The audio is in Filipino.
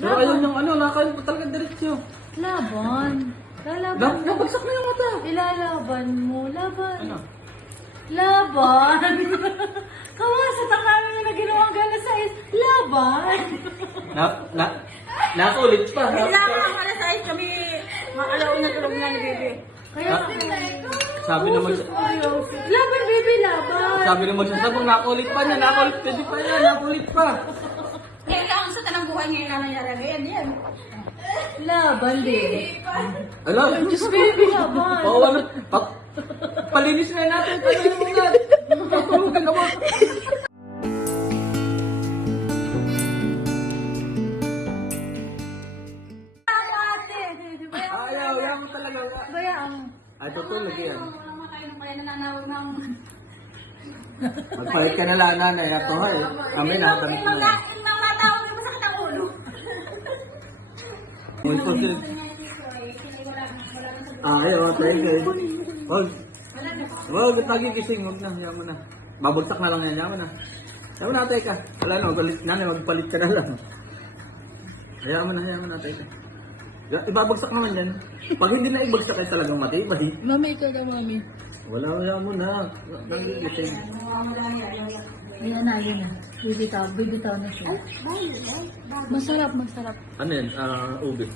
Pero ayaw niyang ano, nakain po talaga diretsyo. Laban. Lalaban. Nabagsak na yung mata. Ilalaban mo. Laban. Ano? Laban. Kawasatak namin yung ginawang gala sa is. Laban. Nakulit pa. Kailangan ang alas 6 kami makalaon na tulog na ni Bebe. Kaya Sabi naman siya. laban, baby, laban. Sabi naman siya, sabang nakulit pa niya, nakulit pa di pa yan, nakulit pa. Kailangan sa tanang buhay ngayon naman niya yan. Laban, baby. Ano? Diyos, baby, laban. Oo, ano? Palinis na natin, palinis mo na. Patulugin na mo. Ayaw, ayaw mo talaga. Bayaan. Ay, tutulog yan. Walang makain ng kaya nananawag ng... Magpalit ka na lang, nanay. Ito nga eh. Kami nakadamit na yan. Yung mga matawag yung masakit ang ulo. Ito sila. Ayaw, tayo guys. Wag, nagigising. Wag na, ayaw mo na. Babagsak na lang yan, ayaw mo na. Ayaw mo na, tayo ka. Wala na, nanay, magpalit ka na lang. Ayaw mo na, tayo ka. Ibabagsak naman yan. Pag hindi na ibagsak ay talagang matibay. Mami, ikaw daw, mami. Wala mo na. Nagigising. Yan na, yun na. Bibitaw na siya. Masarap, masarap. Ano yan? Ube.